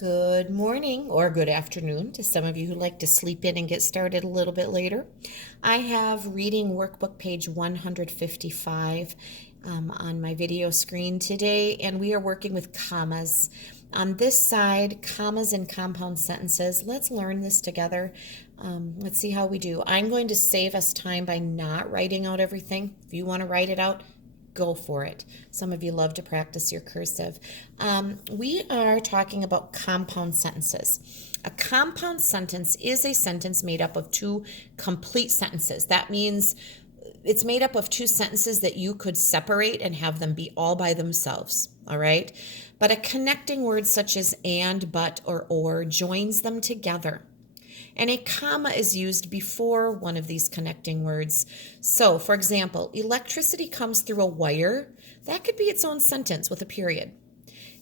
Good morning or good afternoon to some of you who like to sleep in and get started a little bit later. I have reading workbook page 155 on my video screen today, and we are working with commas. On this side, commas in compound sentences. Let's learn this together. Let's see how we do. I'm going to save us time by not writing out everything. If you want to write it out, go for it. Some of you love to practice your cursive. We are talking about compound sentences. A compound sentence is a sentence made up of two complete sentences. That means it's made up of two sentences that you could separate and have them be all by themselves, all right? But a connecting word such as and, but, or joins them together. And a comma is used before one of these connecting words. So, for example, electricity comes through a wire. That could be its own sentence with a period.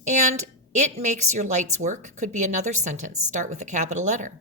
And it makes your lights work could be another sentence. Start with a capital letter.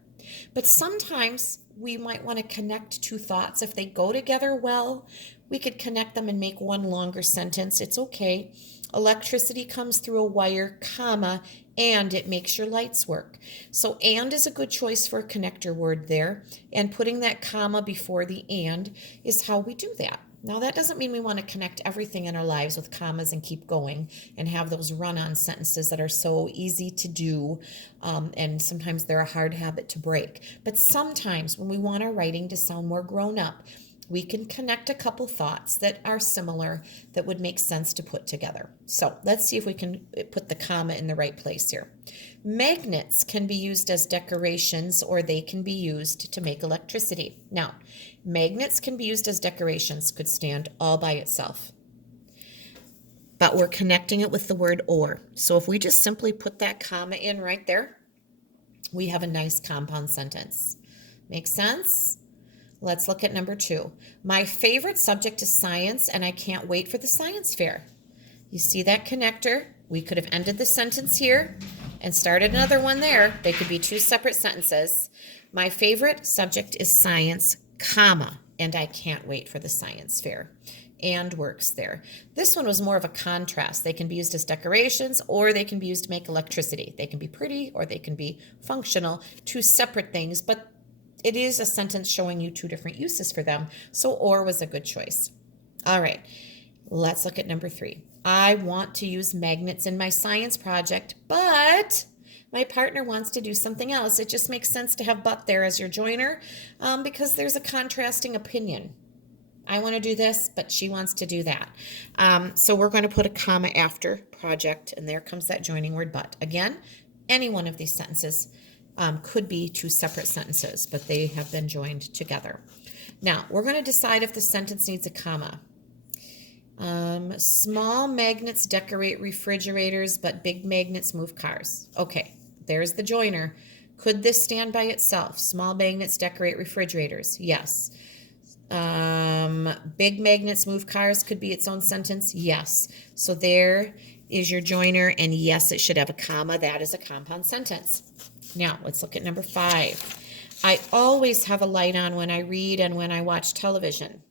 But sometimes we might want to connect two thoughts. If they go together well, we could connect them and make one longer sentence. It's okay. Electricity comes through a wire, comma, and it makes your lights work. So and is a good choice for a connector word there, and putting that comma before the and is how we do that. Now, that doesn't mean we want to connect everything in our lives with commas and keep going and have those run-on sentences that are so easy to do, and sometimes they're a hard habit to break. But sometimes when we want our writing to sound more grown up, we can connect a couple thoughts that are similar that would make sense to put together. So let's see if we can put the comma in the right place here. Magnets can be used as decorations, or they can be used to make electricity. Now, magnets can be used as decorations, could stand all by itself. But we're connecting it with the word or. So if we just simply put that comma in right there, we have a nice compound sentence. Make sense? Let's look at number 2. My favorite subject is science, and I can't wait for the science fair. You see that connector? We could have ended the sentence here and started another one there. They could be two separate sentences. My favorite subject is science, comma, and I can't wait for the science fair. And works there. This one was more of a contrast. They can be used as decorations, or they can be used to make electricity. They can be pretty, or they can be functional. Two separate things, but it is a sentence showing you two different uses for them, so or was a good choice. All right, let's look at number 3. I want to use magnets in my science project, but my partner wants to do something else. It just makes sense to have but there as your joiner because there's a contrasting opinion. I want to do this, but she wants to do that. So we're going to put a comma after project, and there comes that joining word but. Again, any one of these sentences could be two separate sentences, but they have been joined together. Now, we're going to decide if the sentence needs a comma. Small magnets decorate refrigerators, but big magnets move cars. Okay, there's the joiner. Could this stand by itself? Small magnets decorate refrigerators. Yes. Big magnets move cars could be its own sentence. Yes. So there is your joiner, and yes, it should have a comma. That is a compound sentence. Now, let's look at number 5. I always have a light on when I read and when I watch television.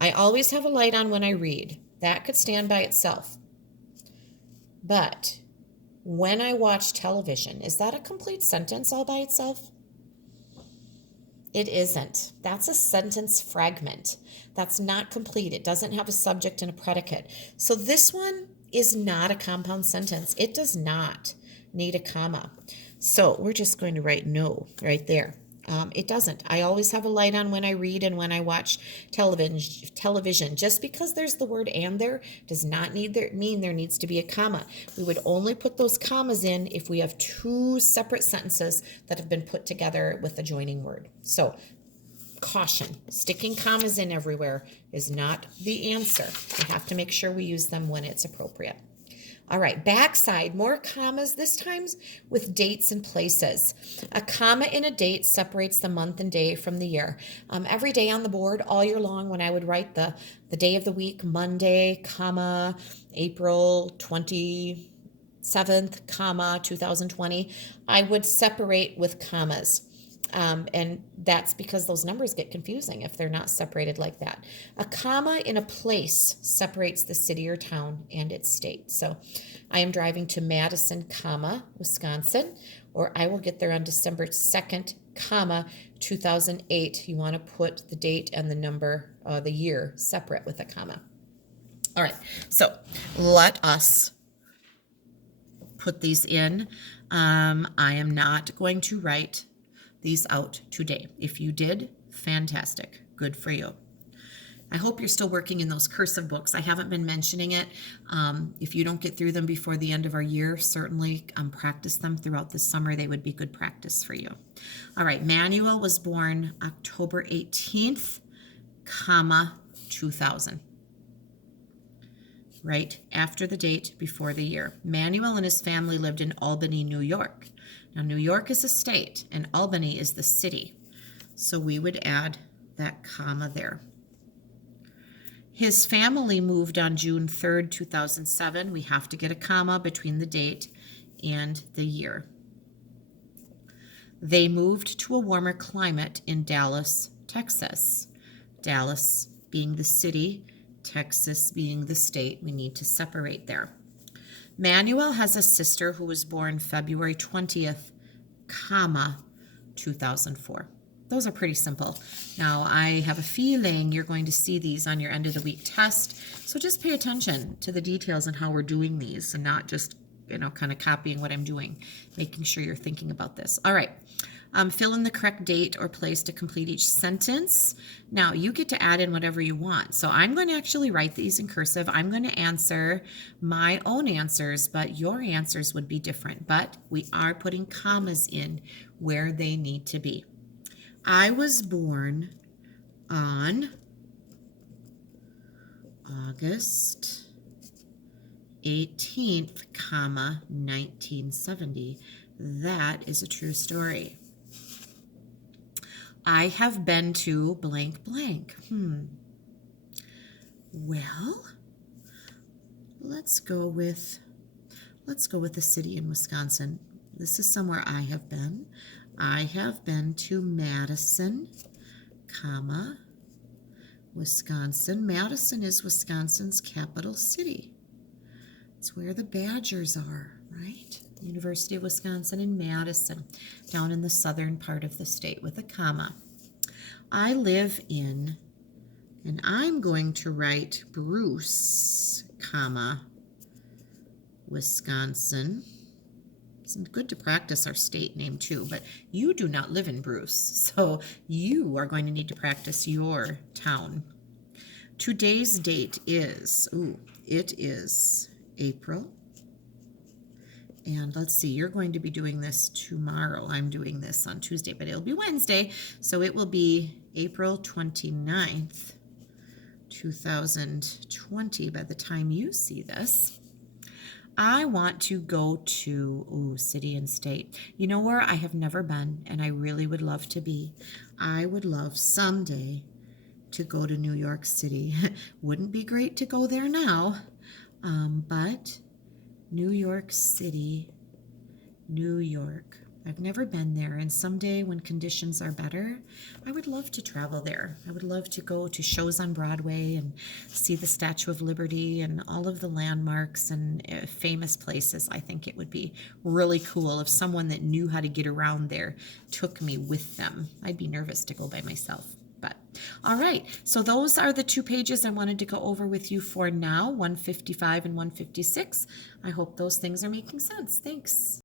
I always have a light on when I read. That could stand by itself. But when I watch television, is that a complete sentence all by itself? It isn't. That's a sentence fragment. That's not complete. It doesn't have a subject and a predicate. So this one is not a compound sentence. It does not need a comma. So we're just going to write no right there. It doesn't. I always have a light on when I read and when I watch television. Just because there's the word and there does not mean there needs to be a comma. We would only put those commas in if we have two separate sentences that have been put together with a joining word. So caution, sticking commas in everywhere is not the answer. We have to make sure we use them when it's appropriate. All right, backside, more commas, this time with dates and places. A comma in a date separates the month and day from the year. Every day on the board, all year long, when I would write the day of the week, Monday, comma, April 27th, comma, 2020, I would separate with commas. And that's because those numbers get confusing if they're not separated like that. A comma in a place separates the city or town and its state. So I am driving to Madison, comma, Wisconsin, or I will get there on December 2nd, comma, 2008. You want to put the date and the number, the year separate with a comma. All right, so let us put these in. I am not going to write these out today. If you did, fantastic. Good for you. I hope you're still working in those cursive books. I haven't been mentioning it. If you don't get through them before the end of our year, certainly practice them throughout the summer. They would be good practice for you. All right, Manuel was born October 18th, comma, 2000. Right after the date, before the year. Manuel and his family lived in Albany, New York. Now, New York is a state, and Albany is the city. So we would add that comma there. His family moved on June 3rd, 2007. We have to get a comma between the date and the year. They moved to a warmer climate in Dallas, Texas. Dallas being the city, Texas being the state. We need to separate there. Manuel has a sister who was born February 20th, comma, 2004. Those are pretty simple. Now, I have a feeling you're going to see these on your end of the week test, so just pay attention to the details and how we're doing these and not just, kind of copying what I'm doing, making sure you're thinking about this. All right. Fill in the correct date or place to complete each sentence. Now, you get to add in whatever you want. So I'm going to actually write these in cursive. I'm going to answer my own answers, but your answers would be different. But we are putting commas in where they need to be. I was born on August 18th, comma, 1970. That is a true story. I have been to blank blank. Well, let's go with a city in Wisconsin. This is somewhere I have been. I have been to Madison, comma, Wisconsin. Madison is Wisconsin's capital city. It's where the Badgers are, right? University of Wisconsin in Madison, down in the southern part of the state with a comma. I live in, and I'm going to write Bruce, comma, Wisconsin. It's good to practice our state name too, but you do not live in Bruce, so you are going to need to practice your town. Today's date is, it is April. And let's see, you're going to be doing this tomorrow. I'm doing this on Tuesday, but it'll be Wednesday. So it will be April 29th, 2020 by the time you see this. I want to go to, city and state. You know where I have never been and I really would love to be? I would love someday to go to New York City. Wouldn't be great to go there now, but New York City, New York. I've never been there, and someday when conditions are better, I would love to travel there. I would love to go to shows on Broadway and see the Statue of Liberty and all of the landmarks and famous places. I think it would be really cool if someone that knew how to get around there took me with them. I'd be nervous to go by myself. But all right, so those are the 2 pages I wanted to go over with you for now, 155 and 156. I hope those things are making sense. Thanks.